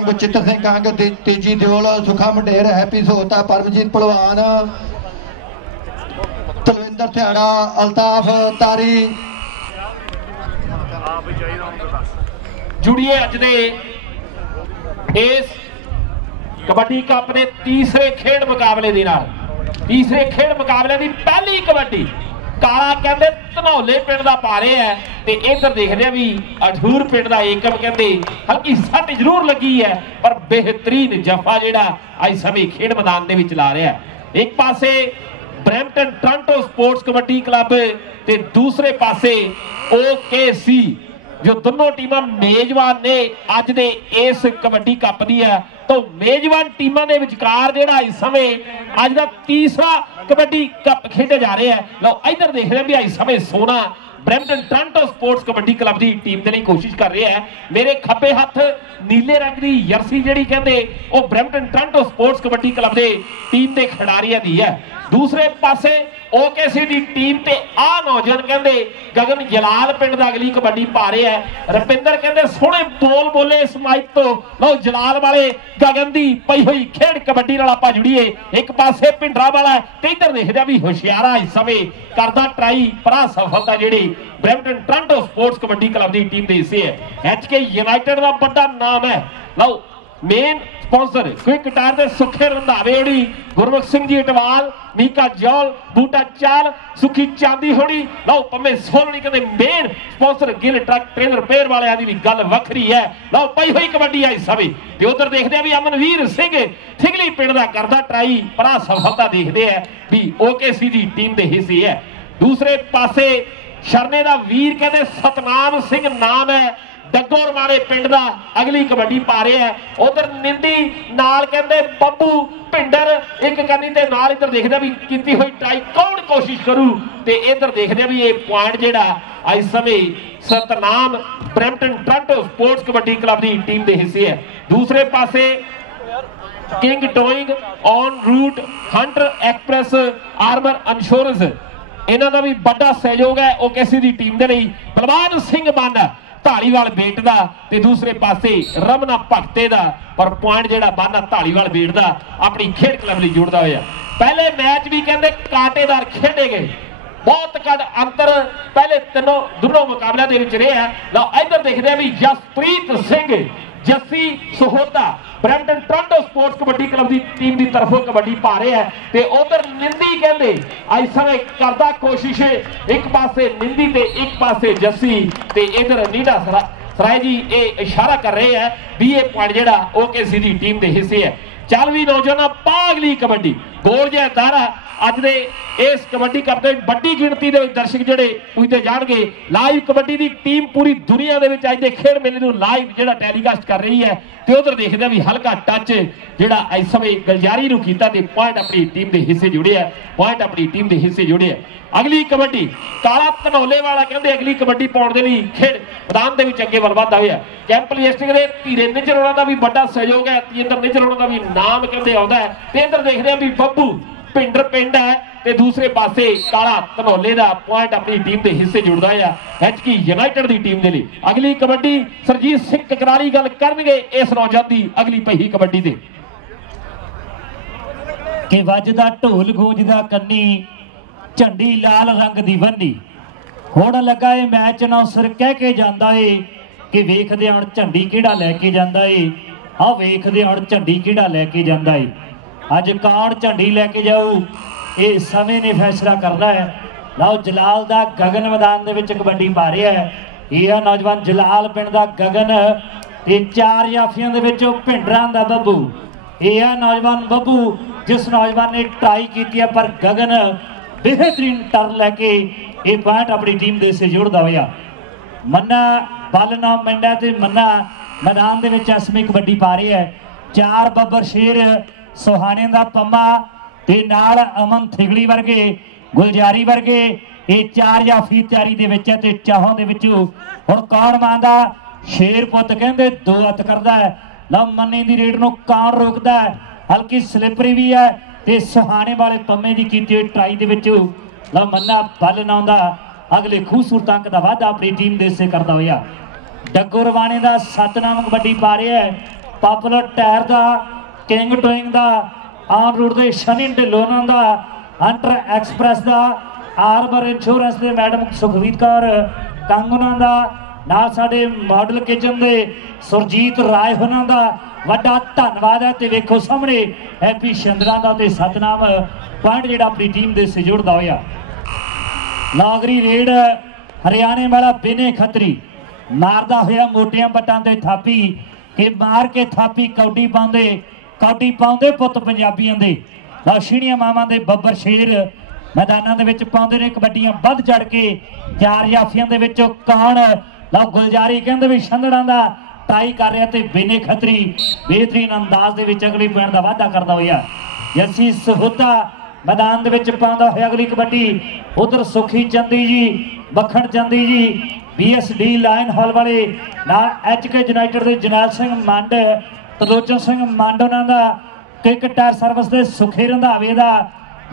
Bachittar Singh Kong तेजी दियोल सुखा मंडेर happy सोहता Paramjit पहलवान तलविंदर थियाड़ा अल्ताफ तारी जुड़िए अज दे इस कबड्डी कप के तीसरे खेड मुकाबले दी नाल तीसरे खेड मुकाबले की पहली कबड्डी काला कहते धनौले पिंड का पा रहे हैं ते इधर देखते भी अठूर पिंड का एकम कहते हल्की सट जरूर लगी है पर बेहतरीन जफा जिहड़ा अज समय खेड मैदान दे विच ला रहा है। एक पासे Brampton Toronto sports kabaddi club ते दूसरे पासे OKC जो दोनों टीमां मेजबान ने अज दे इस कबड्डी कप दी है तो मेजबान टीमां दे विचकार जिहड़ा इस समय अज दा तीसरा कबड्डी कप खेडे जा रहे हैं। लो इधर देख रहे हैं भी इस समय सोना Brampton Toronto sports kabaddi club की टीम के लिए कोशिश कर रहे हैं। मेरे खब्बे हथ नीले रंग की जर्सी जिहड़ी कहते वो Brampton Toronto sports kabaddi club के टीम के खिडारियों की है। दूसरे पासे OKC की टीम ते आ नौजवान कहते गगन जलाल पिंड का अगली कबड्डी पा रहे हैं। रविंदर कहते सोहने बोल बोले इस माइक तो लो जलाल वाले गगन की पई हुई खेड कबड्डी नाल आपां जुड़ीए। एक पासे पिंडरा वाला ते इधर देखदे भी होशियारा इस समय करदा ट्राई पर सफलता जिहड़ी Brampton Toronto sports kabaddi club की टीम के हिस्से है। HK यूनाइटेड का बड़ा नाम है। लो मेन स्पॉन्सर क्विक टायर के सुखे रंधावे होनी गुरमुख सिंह जी अटवाल मीका जौल बूटा चाल सुखी चांदी होनी लो पमे सोलनी कहते main sponsor Gill truck trailer repair वाले की भी गल वखरी है। लो पई हुई कबड्डी आई सभी ते उधर देखते हैं भी अमनवीर सिंह थिगली पिंड का करदा ट्राई पर सफलता देखते हैं भी OKC की टीम के हिस्से है। दूसरे पासे शरने का वीर कहते सतनाम सिंह नाम है डगोर वाले पिंड का अगली कबड्डी पा रहे हैं। उधर निंदी नाल कहते बब्बू भिंडर एक करनी ते नाल इधर देखते भी की हुई ट्राई कौन कोशिश करूं ते इधर देखते भी ये पॉइंट जेड़ा इस समय Satnam Brampton Toronto sports kabaddi club की टीम के हिस्से है। दूसरे पासे King Towing On Route Hunter Express Armour Insurance इन्हां दा भी बड़ा सहयोग है OKC की टीम के लिए। बलवान सिंह बाना धालीवाल बेट का ते दूसरे पासे रमना भगते का पर पॉइंट जेड़ा बाना धालीवाल बेट का अपनी खेड क्लब लिए जुड़ता हुआ। पहले मैच भी कहते कांटेदार खेडे गए बहुत घट अंतर पहले तीनों दोनों मुकाबलों के रहे हैं। लो इधर देखते हैं भी Jaspreet Singh Jassi Sohota Brampton Toronto sports kabaddi club की टीम की तरफों कबड्डी पा रहे हैं ते उधर निंदी कहते इस समय करता कोशिश एक पासे निंदी ते एक पासे जस्सी ते इधर नीडा सराय जी ये इशारा कर रहे हैं भी ये पॉइंट जेड़ा OKC की टीम के हिस्से है। चल भी नौजवान पागली कबड्डी गोल जहा दारा अज दे इस कबड्डी कप के बड़ी गिणती के दर्शक जोड़े पुजते जाएंगे। लाइव कबड्डी की टीम पूरी दुनिया के अज के खेड मेले को लाइव जो टैलीकास्ट कर रही है तो उधर देखते भी हल्का टच जोड़ा इस समय गलजारी किया पॉइंट अपनी टीम के हिस्से जुड़े है पॉइंट अपनी टीम के हिस्से जुड़े है। अगली कबड्डी काला धनौले वाला कहते अगली कबड्डी पाने के लिए खेड मैदान के अगे वल वधदा होया। कैंप लिस्टिंग के धीरे निजर होना का भी बड़ा सहयोग है। तेंद्र निजर होना का भी नाम कहते आता है। तेंद्र देखते हैं भी बब्बू भिंडर पिंड है ते दूसरे पासे काला धनौले का पॉइंट अपनी टीम के हिस्से जुड़ता है HK यूनाइटेड की टीम के लिए। अगली कबड्डी सरजीत सिंह ककराली गल करनगे इस नौजवान की अगली पही कबड्डी दे कि वजदा ढोल गूंजदा कन्नी झंडी लाल रंग दी बन्नी हुण लगा है मैच अनाउंसर कह के जांदा है कि वेखदे हुण झंडी किहड़ा लैके जांदा है। हाँ वेखदे हुण झंडी किहड़ा लैके जांदा है। अज कौन झंडी लैके जाऊ ये समय ने फैसला करना है। लो जलाल दा गगन मैदान दे विच कबड्डी पा रहा है। यह नौजवान जलाल पिंड दा गगन ते चार जाफियां दे विच भिंडरां दा बब्बू यह नौजवान बब्बू जिस नौजवान ने ट्राई की पर गगन बेहतरीन टर्न लैके ये पॉइंट अपनी टीम के से जोड़ता हुआ। मन्ना बल ना मिंडा ते मन्ना मैदान के विच इसमें कबड्डी पा रही है। चार बब्बर शेर सुहाने का पम्मा ते नाल अमन थिगली वर्गे गुलजारी वर्गे ये चार जाफी तैयारी दे विच है ते चाहों दे विच हुण कौन मांदा शेर पुत कहंदे दो हथ करदा है। लो मन्ने दी रेड नूं कौन रोकदा है हल्की स्लिपरी भी है ते सुहाने वाले पम्मे की कीती हुई ट्राई दे विच लो मन्ना बल नाउंदा अगले खूबसूरत अंक का वाधा अपनी टीम दे से करता हुआ। डग्गो रवाने का सतनाम कबड्डी पा रहा है पॉपुलर टायर का किंग टोइंग का ऑन रूट के शनि ढिल्लों का हंटर एक्सप्रैस का आर्मर इंश्योरेंस के मैडम सुखवीर कौर कंग उन्हों का नाल साडे मॉडल किचन के सुरजीत राय होना का वड्डा धन्नवाद है। तो वेखो सामने हैप्पी शिंदरा का तो सतनाम पॉइंट जो अपनी टीम के से जुड़ता होया। नागरी रेड हरियाणे वाला बिने खत्री मारदा होया मोटिया बटां ते थापी कि मार के थापी कौडी पाउंदे पुत पंजाबियों के लौछीणियां मावां दे बब्बर शेर मैदानां दे विच पाउंदे ने कबड्डियां वध चढ़ के चार जाफियां दे विचों कौन लो गुलजारी कहंदे भी छंदड़ां दा टाई कर रहा तो बिने खत्री बेहतरीन अंदाज दे विच अगली पॉइंट का वाधा करता होया। जस्सी सहोता मैदान दे विच पाउंदा होया अगली कबड्डी उधर सुखी चंदी जी बखण चंदी जी BSD लाइन हॉल वाले नाल HK यूनाइटेड के जरनैल सिंह मंड त्रिलोचन सिंह मंड उन्हां दा किक टायर सर्विस के सुखे रंधावे का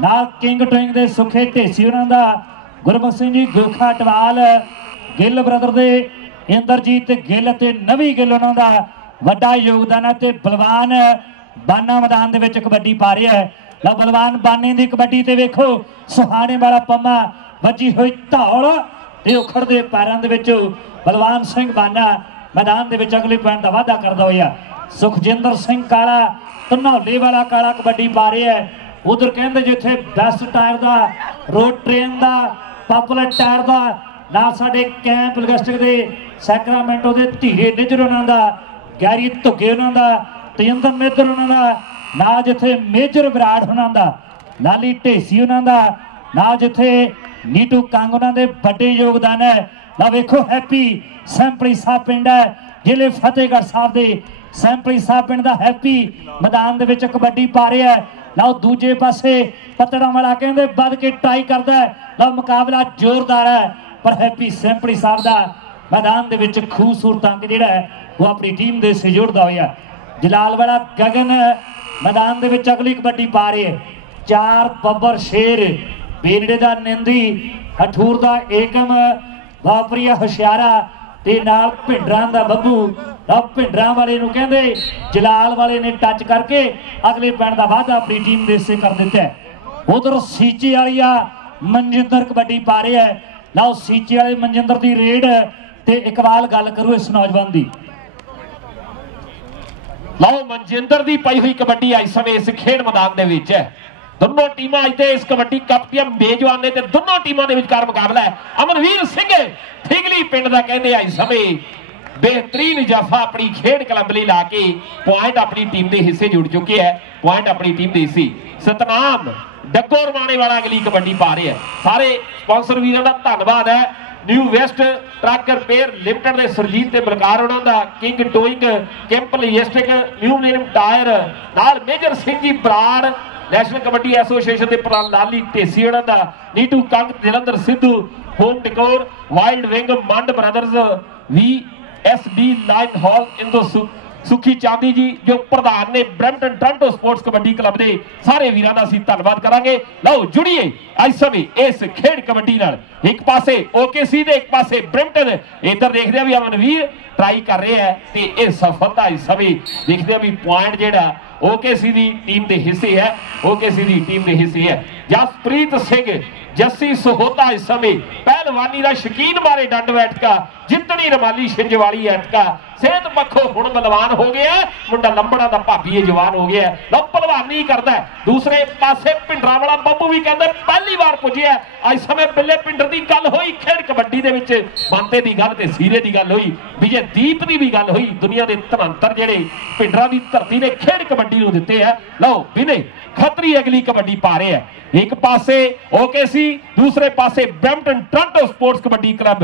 नाल किंग टोइंग के सुखे ढेसी उन्हां दा गुरमुख सिंह जी गोखा टवाल गिल ब्रदर के इंद्रजीत गिल ते नवी गिल उन्हां दा वड्डा योगदान है। ते बलवान बाना मैदान दे विच कबड्डी पा रहा है। लो बलवान बाने की कबड्डी ते वेखो सुहाने वाला पम्मा वजी हुई धौल ते उखड़दे पैरां दे विच बलवान सिंह बाना मैदान दे विच अगली पॉइंट का वाधा करदा होया। सुखजिंदर सिंह काला धनौले वाला काला कबड्डी पा रहा है। उधर कहते जिथे बेस्ट टायर का रोड ट्रेन का पॉपुलर टायर का ना साडे कैंप लगस्टिक के सैक्रामेंटो के धीरे निजर उन्हों का गैरी धुगे उन्हों का तेजंदर मेजर उन्हों का ना जिथे मेजर विराट उन्हों का लाली ढेसी उन्हों का ना जिथे नीटू कंग उन्होंने बड़े योगदान है। ना वेखो हैप्पी सैंपली साहब पिंड है जिले फतेहगढ़ साहब के सैंपली साहब पिंड का हैप्पी मैदान दे विच कबड्डी पा रहा है। लो दूजे पासे पत्तड़ा वाला कहते बद के ट्राई करता है। लो मुकाबला जोरदार है पर हैप्पी सैंपली साहब का मैदान दे विच खूबसूरत अंक जिहड़ा है वो अपनी टीम के से जुड़ता होया। जलाल वाला गगन मैदान दे विच अगली कबड्डी पा रहे है। चार बब्बर शेर बेनड़े का निंदी हठूर का एकम वापरिया हुशियारा ते नाल भिंडरां दा बब्बू भिंडरां वाले नूं कहंदे जलाल वाले ने टच करके अगले पैण का वाधा अपनी टीम दे से कर दिता है। उधर सीचे वालिया मनजिंदर कबड्डी पा रहा है। लाओ सीचे वाले मनजिंदर की रेड ते इकबाल गल करो इस नौजवान की। लाओ मनजिंदर की पाई हुई कबड्डी इस समय इस खेड मैदान दे विच है। दोनों टीमां इत्थे इस कबड्डी कप दी मेजबान ने ते दोनों टीमां दे विचकार मुकाबला है। अमनवीर सिंह ठिगली पिंड दा कहंदे इस समय बेहतरीन जफा अपनी खेड क्लब लई ला के पॉइंट अपनी टीम के हिस्से जुड़ चुके हैं। पॉइंट अपनी टीम के हिस्से सतनाम डग्गोर माने वाला अगली कबड्डी पा रहे हैं। सारे स्पॉन्सर वीरों का धन्यवाद है। New west truck repair limited के सुरजीत ते बलकार उन्हों का king towing camp logistic new name tyre नाल Major Singh ji Brar national kabaddi association के प्रधान लाली ढेसी उन्हों का नीटू कंग जलंधर सिद्धू होम टिकोर wild wing Mand brothers VSD line haul इंदो सुखी चांदी जी जो प्रधान ने Brampton Toronto sports kabaddi club के सारे वीरां दा असीं धन्नवाद करांगे। लो जुड़िए इस समय इस खेड कबड्डी नाल एक पासे OKC ते एक पासे ब्रैम्पटन इधर देखते भी अमनवीर ट्राई कर रहे हैं ते ये सफलता इस समय देखते भी पॉइंट जेड़ा OKC दी टीम के हिस्से है। OKC दी टीम के हिस्से है। जसप्रीत सिंह जस्सी सहोता इस समय पहलवानी का शकीन मारे डंड बैठका जितनी रमाली छिंजवाड़ी अटका सेहत पक्षों हुण बलवान हो गया मुंडा लंबड़ा दा भाभी जवान हो गया लो पहलवानी करता है। दूसरे पासे भिंडरा वाला बब्बू भी कहता पहली बार पुजिया इस समय बिल्ले पिंडर की गल हुई खेड कबड्डी दे विच मानते की गल ते सीरे की गल हुई विजय दीप की भी गल हुई दुनिया के धनंतर जेड़े भिंडरा की धरती ने खेड कबड्डी नूं दिते है। लो विनय खतरी अगली कबड्डी पा रहे हैं। एक पासे OKC दूसरे पासे Brampton Toronto sports kabaddi club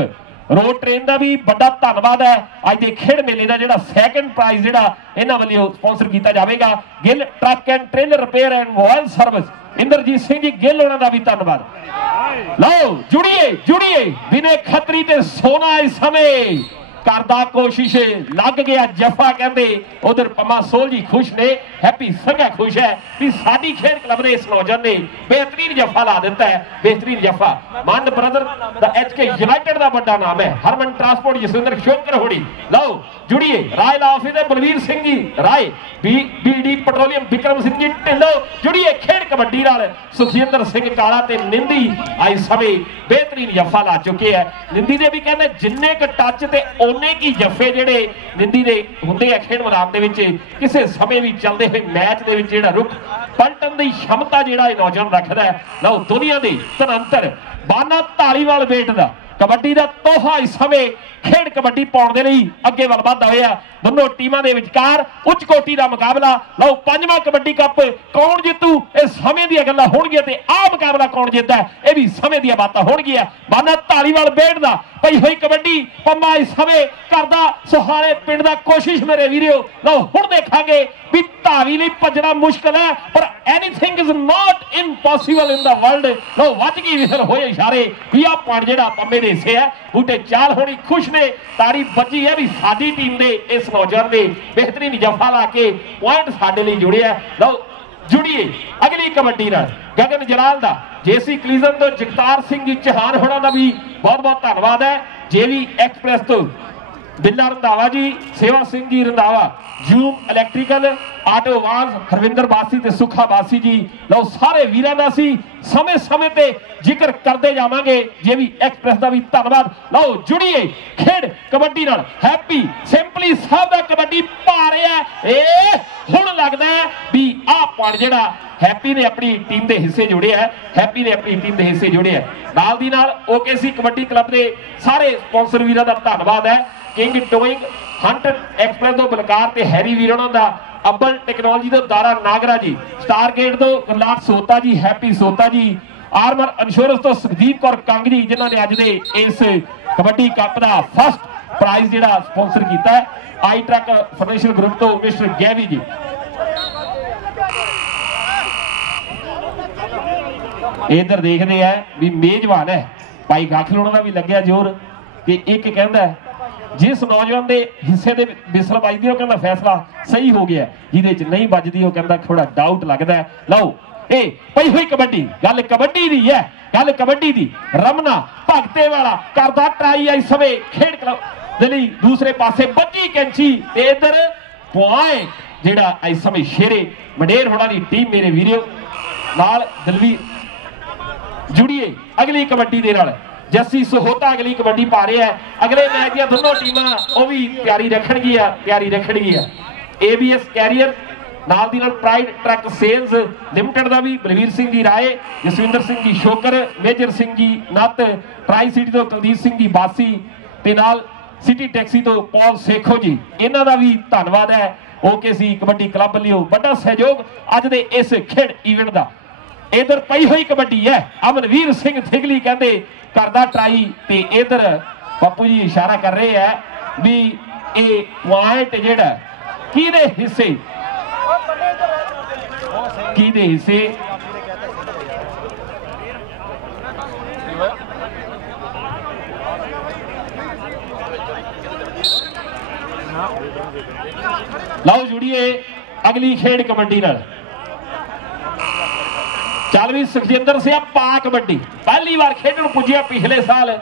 road train का भी बड़ा धन्यवाद है। अज के खेड मेले का जो सैकेंड प्राइज जो इन्होंने वालों स्पॉन्सर किया जाएगा। Gill truck and trailer repair and mobile service Inderjit Singh ji Gill उन्होंने भी धन्यवाद। लो जुड़िए जुड़िए विनय खतरी ते सोना इस समय करदा कोशिश लग गया जफा कहते उधर पमा सोल जी खुश ने हैप्पी संघा खुश है भी साडी खेड क्लब ने इस नौजवान ने बेहतरीन जफा ला दिता है बेहतरीन जफा मंड ब्रदर दा HK यूनाइटेड का बड़ा नाम है हरमन ट्रांसपोर्ट जसविंदर शोकर होड़ी लो जुड़िए राय लाफी ने बलवीर सिंह जी राय BD पेट्रोलियम विक्रम सिंह जी ढिल्लो जुड़िए खेड कबड्डी नाल सुखजिंदर सिंह काला ते निंदी आई समय बेहतरीन जफा ला चुके हैं निंदी दे भी कहते जिन्ने क टच ते ओने की जफे जेडे निंदी दे हुंदे आ खेड मैदान दे विच किसे समय भी चलदे हुए मैच दे विच जेड़ा रुख पलटन दी क्षमता जेड़ा नौजवान रखदा है लो दुनिया दे धनंतर बाना धालीवाल बेट दा कबड्डी का तोहफा इस समय खेड कबड्डी पाउण दे लई अगे वल वधदा होया दोनों टीमां दे विचकार उच्च कोटि का मुकाबला लो पंजवां कबड्डी कप कौन जितू इस समय दी गल्लां होणगीआं ते आ मुकाबला कौन जितदा है भी समय दी बातां होणगीआं बाना धालीवाल बेट दा पई होई कबड्डी पम्मा इस समय करदा सुहाले पिंड दा कोशिश मेरे वीरियो लो हुण देखांगे भी धावी लई भजना मुश्किल है पर anything is not impossible in the world लो वज गई विसल होए इशारे भी आ पॉइंट जेड़ा पम्मे दे हिस्से है बूटे चाल होनी खुश ने ताड़ी बची है भी साडी टीम दे इस नौजवान ने बेहतरीन जफा ला के पॉइंट साडे लई जुड़े है लो जुड़िए अगली कबड्डी नाल गगन जलाल दा जेसी कलीजन तो जगतार सिंह जी चौहान होना दा भी बहुत बहुत धन्यवाद है जेवी एक्सप्रेस तो बिल्ला Randhawa ji Sewa Singh ji Randhawa zoom electrical auto वाज हरविंदर बासी ते सुखा बासी जी लो सारे वीरां दा सी समय समय ते जिक्र करते जावांगे जे भी एक्सप्रेस दा भी धन्यवाद लो जुड़िए खेड कबड्डी नाल हैप्पी सिंपली साहब दा कबड्डी पा रहा है ए हुण लगदा है भी आ पॉइंट जेड़ा हैप्पी ने अपनी टीम के हिस्से जुड़े है हैप्पी ने अपनी टीम के हिस्से जुड़े है नाल दी नाल OKC कबड्डी क्लब के सारे स्पॉन्सर वीरां दा धन्यवाद है किंग टोइंग हंट एक्सप्रेस तो बलकार ते हैरी वीरां दा अब्बल टेक्नोलॉजी तो दारा नागरा जी स्टार गेट तो गुरलाट सोता जी हैप्पी सोता जी आर्मर इंश्योरेंस तो सुखदीप कौर कंग जी जिन्होंने अज दे इस कबड्डी कप का फर्स्ट प्राइज जिहड़ा स्पॉन्सर किया है आई ट्रक फाइनेंशियल ग्रुप तो मिस्टर गैवी जी इधर देखते हैं भी मेजबान है भाई गाखलों का भी लग्या जोर कि एक कहता है जिस नौजवान के हिस्से के बिसल बजती कहता फैसला सही हो गया जिहदे नहीं बजती कहता थोड़ा डाउट लगता है लो ए पई हुई कबड्डी गल कबड्डी दी है गल कबड्डी दी रमना भगते वाला करदा ट्राई इस समय खेड क्लब दे लई दूसरे पासे बच्ची कैंची ते इधर पॉइंट जेड़ा इस समय शेरे मंडेर होना दी टीम मेरे वीडियो नाल दलवी जुड़िए अगली कबड्डी दे नाल जस्सी सहोता अगली कबड्डी पा रहे हैं अगले मैच दी दोनों टीमां वो भी तैयारी रखणगियां ABS कैरियर नाल दी नाल प्राइड ट्रक सेल्स लिमिटेड दा भी बलवीर सिंह जी राय जसविंदर सिंह जी शोकर मेजर सिंह जी नत ट्राई सिटी तो कुलदीप सिंह जी बासी ते नाल सिटी टैक्सी तो पॉल सेखो जी इन्हां दा भी धन्यवाद है OKC कबड्डी क्लब लियो बड़ा सहयोग अज दे इस खेड इवेंट दा इधर पई हुई कबड्डी है अमनवीर सिंह थिगली कहते करदा ट्राई ते इधर पप्पू जी इशारा कर रहे हैं भी ये पॉइंट जेड़ा किहदे हिस्से लाओ जुड़िए अगली खेड कबड्डी नाल चल भी सुखजिंदर सिंह पा कबड्डी पहली बार खेडन पुजिया पिछले साल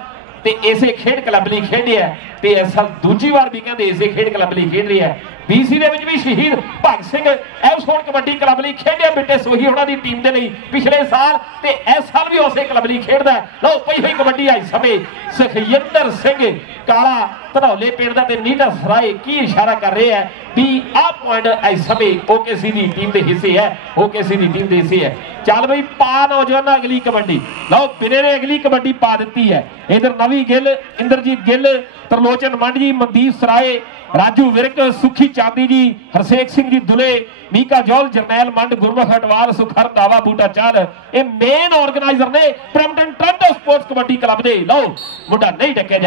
ते इसे खेड क्लब लई खेडिया ते इस साल दूजी बार भी कहते इसे खेड क्लब लई खेड रही है BC दे विच भी शहीद भगत सिंह एफसोन कबड्डी क्लब लई खेडिया बेटे सोही होना दी टीम दे लई पिछले साल ते इस साल भी उसे क्लब लई खेडदा लो पई हुई कबड्डी आई समय सुखजिंदर सिंह काला धनौले पिंड दा ते नीटा सराय की इशारा कर रहे हैं भी आ पॉइंट इस समय OKC दी टीम दे हिस्से है OKC दी टीम दे हिस्से है चल भाई पा नौजवान अगली कबड्डी लो बिने ने अगली कबड्डी पा दी है इधर नवी गिल इंद्रजीत गिल तरलोचन मंड जी मनदीप सराय राजू विरक सुखी चांदी जी हरसेक सिंह जी दुले मीका जौल जरनैल मंड गुरमुख हटवाल सुखर दावा बूटा चाल ये मेन ऑर्गेनाइजर ने Brampton Toronto sports kabaddi club दे लो मुंडा नहीं डकिया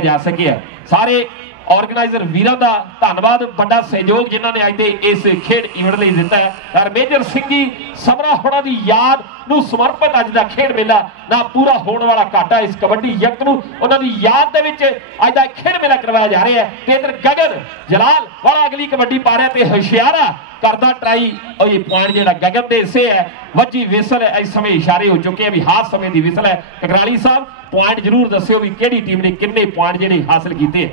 जा सकिया सारे ਆਰਗੇਨਾਈਜ਼ਰ ਵੀਰਾਂ ਦਾ ਧੰਨਵਾਦ, ਵੱਡਾ ਸਹਿਯੋਗ ਜਿਨ੍ਹਾਂ ਨੇ ਅੱਜ ਦੇ ਇਸ ਖੇਡ ਇਵੈਂਟ ਲਈ ਦਿੱਤਾ ਹੈ। ਔਰ ਮੇਜਰ ਸਿੰਘ ਜੀ ਸਮਰਾ ਹੋਣਾ ਦੀ ਯਾਦ ਨੂੰ ਸਮਰਪਿਤ ਅੱਜ ਦਾ ਖੇਡ ਮੇਲਾ ਨਾ ਪੂਰਾ ਹੋਣ ਵਾਲਾ ਘਾਟਾ ਇਸ ਕਬੱਡੀ ਜਗਤ ਨੂੰ ਉਹਨਾਂ ਦੀ ਯਾਦ ਦੇ ਵਿੱਚ ਅੱਜ ਦਾ ਖੇਡ ਮੇਲਾ ਕਰਵਾਇਆ ਜਾ ਰਿਹਾ ਹੈ। ਤੇ ਇਧਰ ਗਗਨ ਜਲਾਲ ਵਾਲਾ ਅਗਲੀ ਕਬੱਡੀ ਪਾ ਰਿਹਾ ਤੇ ਹੁਸ਼ਿਆਰਾ ਕਰਦਾ ਟਰਾਈ। ਉਹ ਇਹ ਪੁਆਇੰਟ ਜਿਹੜਾ ਗਗਨ ਦੇ ਹਿੱਸੇ ਹੈ, ਵੱਜੀ ਵਿਸਲ ਹੈ, ਇਸ ਸਮੇਂ ਇਸ਼ਾਰੇ ਹੋ ਚੁੱਕੇ ਆ ਵੀ ਹਾਫ ਸਮੇਂ ਦੀ ਵਿਸਲ ਹੈ। ਟਕਰਾਲੀ ਸਾਹਿਬ ਪੁਆਇੰਟ ਜ਼ਰੂਰ ਦੱਸਿਓ ਵੀ ਕਿਹੜੀ ਟੀਮ ਨੇ ਕਿੰਨੇ ਪੁਆਇੰਟ ਜਿਹੜੇ ਹਾਸਲ ਕੀਤੇ।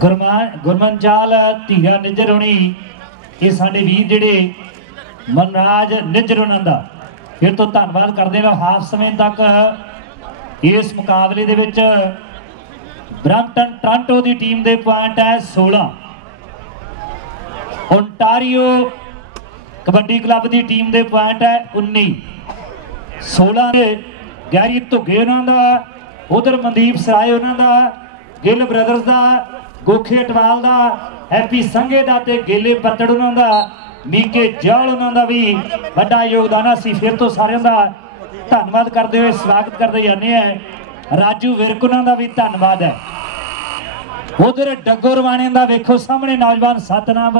ਗੁਰਮਨਜਾਲ ਧੀਰਾ ਨਿੱਜਰ ਹੋਣੀ, ਇਹ ਸਾਡੇ ਵੀਰ ਜਿਹੜੇ ਮਨਰਾਜ ਨਿੱਜਰ ਉਹਨਾਂ ਦਾ ਫਿਰ ਤੋਂ ਧੰਨਵਾਦ ਕਰਦੇ ਹਾਂ। ਹਾਫ ਸਮੇਂ ਤੱਕ ਇਸ ਮੁਕਾਬਲੇ ਦੇ ਵਿੱਚ ਬਰੈਂਪਟਨ ਟੋਰਾਂਟੋ ਦੀ ਟੀਮ ਦੇ ਪੁਆਇੰਟ ਹੈ 16, ਓਨਟਾਰੀਓ ਕਬੱਡੀ ਕਲੱਬ ਦੀ ਟੀਮ ਦੇ ਪੁਆਇੰਟ ਹੈ 19। 16 ਦੇ ਗੈਰੀ ਧੁੱਗੇ ਉਹਨਾਂ ਦਾ, ਉਧਰ ਮਨਦੀਪ ਸਰਾਏ ਉਹਨਾਂ ਦਾ, ਗਿੱਲ ਬ੍ਰਦਰਸ ਦਾ, ਗੋਖੇ ਅਟਵਾਲ ਦਾ, ਹੈਪੀ ਸੰਘੇ ਦਾ ਤੇ ਗੇਲੇ ਪੱਤੜ ਉਹਨਾਂ ਦਾ, ਮੀਕੇ ਜਾਲ ਉਹਨਾਂ ਦਾ ਵੀ ਵੱਡਾ ਯੋਗਦਾਨ। ਅਸੀਂ ਫਿਰ ਤੋਂ ਸਾਰਿਆਂ ਦਾ ਧੰਨਵਾਦ ਕਰਦੇ ਹੋਏ ਸਵਾਗਤ ਕਰਦੇ ਜਾਂਦੇ ਹਾਂ। ਰਾਜੂ ਵਿਰਕ ਉਹਨਾਂ ਦਾ ਵੀ ਧੰਨਵਾਦ ਹੈ। ਉਧਰ ਡੱਗੋ ਰਵਾਣੇ ਦਾ ਵੇਖੋ ਸਾਹਮਣੇ ਨੌਜਵਾਨ ਸਤਨਾਮ,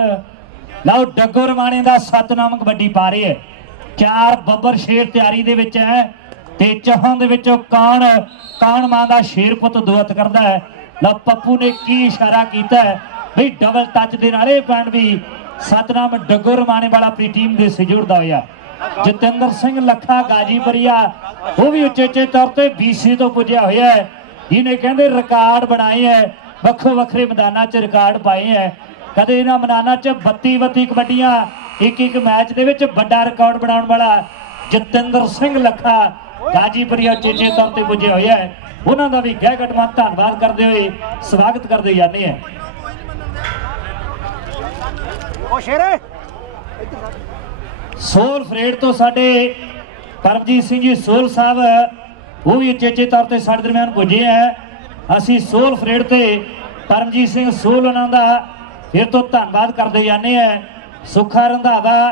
ਲਓ ਡੱਗੋ ਰਵਾਣੇ ਦਾ ਸਤਨਾਮ ਕਬੱਡੀ ਪਾ ਰਹੇ ਹੈ। 4 ਬੱਬਰ ਸ਼ੇਰ ਤਿਆਰੀ ਦੇ ਵਿੱਚ ਹੈ ਤੇ ਚਾਹਾਂ ਦੇ ਵਿੱਚੋਂ ਕਾਣ ਮਾਂ ਦਾ ਸ਼ੇਰ ਪੁੱਤ ਦੁਆਤ ਕਰਦਾ ਹੈ। ਲਓ ਪੱਪੂ ਨੇ ਕੀ ਇਸ਼ਾਰਾ ਕੀਤਾ ਹੈ ਵੀ ਡਬਲ ਟੱਚ ਦੇ ਨਾਲ ਇਹ ਪੁਆਇੰਟ ਵੀ ਸਤਨਾਮ ਡੱਗੋ ਰਵਾਣੇ ਵਾਲਾ ਆਪਣੀ ਟੀਮ ਦੇ ਸਹਿਯੋਗ ਦਾ ਹੋਇਆ। ਜਤਿੰਦਰ ਸਿੰਘ ਲੱਖਾ ਗਾਜੀਪੁਰੀਆ ਉਹ ਵੀ ਉਚੇਚੇ ਤੌਰ ਤੇ BC ਤੋਂ ਪੁੱਜਿਆ ਹੋਇਆ ਹੈ, ਜਿਹਨੇ ਕਹਿੰਦੇ ਰਿਕਾਰਡ ਬਣਾਏ ਹੈ, ਵੱਖੋ ਵੱਖਰੇ ਮੈਦਾਨਾਂ 'ਚ ਰਿਕਾਰਡ ਪਾਏ ਹੈ। ਕਦੇ ਇਹਨਾਂ ਮੈਦਾਨਾਂ 'ਚ 32 ਕਬੱਡੀਆਂ ਇੱਕ ਮੈਚ ਦੇ ਵਿੱਚ ਵੱਡਾ ਰਿਕਾਰਡ ਬਣਾਉਣ ਵਾਲਾ ਜਤਿੰਦਰ ਸਿੰਘ ਲੱਖਾ ਗਾਜੀਪੁਰੀਆ ਉਚੇਚੇ ਤੌਰ ਤੇ ਪੁੱਜਿਆ ਹੋਇਆ ਹੈ। ਉਹਨਾਂ ਦਾ ਵੀ ਗਹਿ ਘਟਵਾ ਧੰਨਵਾਦ ਕਰਦੇ ਹੋਏ ਸਵਾਗਤ ਕਰਦੇ ਜਾਂਦੇ ਹਾਂ। ਸੋਲ ਫਰੇਡ ਤੋਂ ਸਾਡੇ ਪਰਮਜੀਤ ਸਿੰਘ ਜੀ ਸੋਲ ਸਾਹਿਬ ਉਹ ਵੀ ਉਚੇਚੇ ਤੌਰ ਤੇ ਸਾਡੇ ਦਰਮਿਆਨ ਪੁੱਜੇ ਹੈ। ਅਸੀਂ ਸੋਲ ਫਰੇਡ ਤੇ ਪਰਮਜੀਤ ਸਿੰਘ ਸੋਲ ਉਹਨਾਂ ਦਾ ਫਿਰ ਤੋਂ ਧੰਨਵਾਦ ਕਰਦੇ ਜਾਂਦੇ ਹਾਂ। ਸੁੱਖਾ ਰੰਧਾਵਾ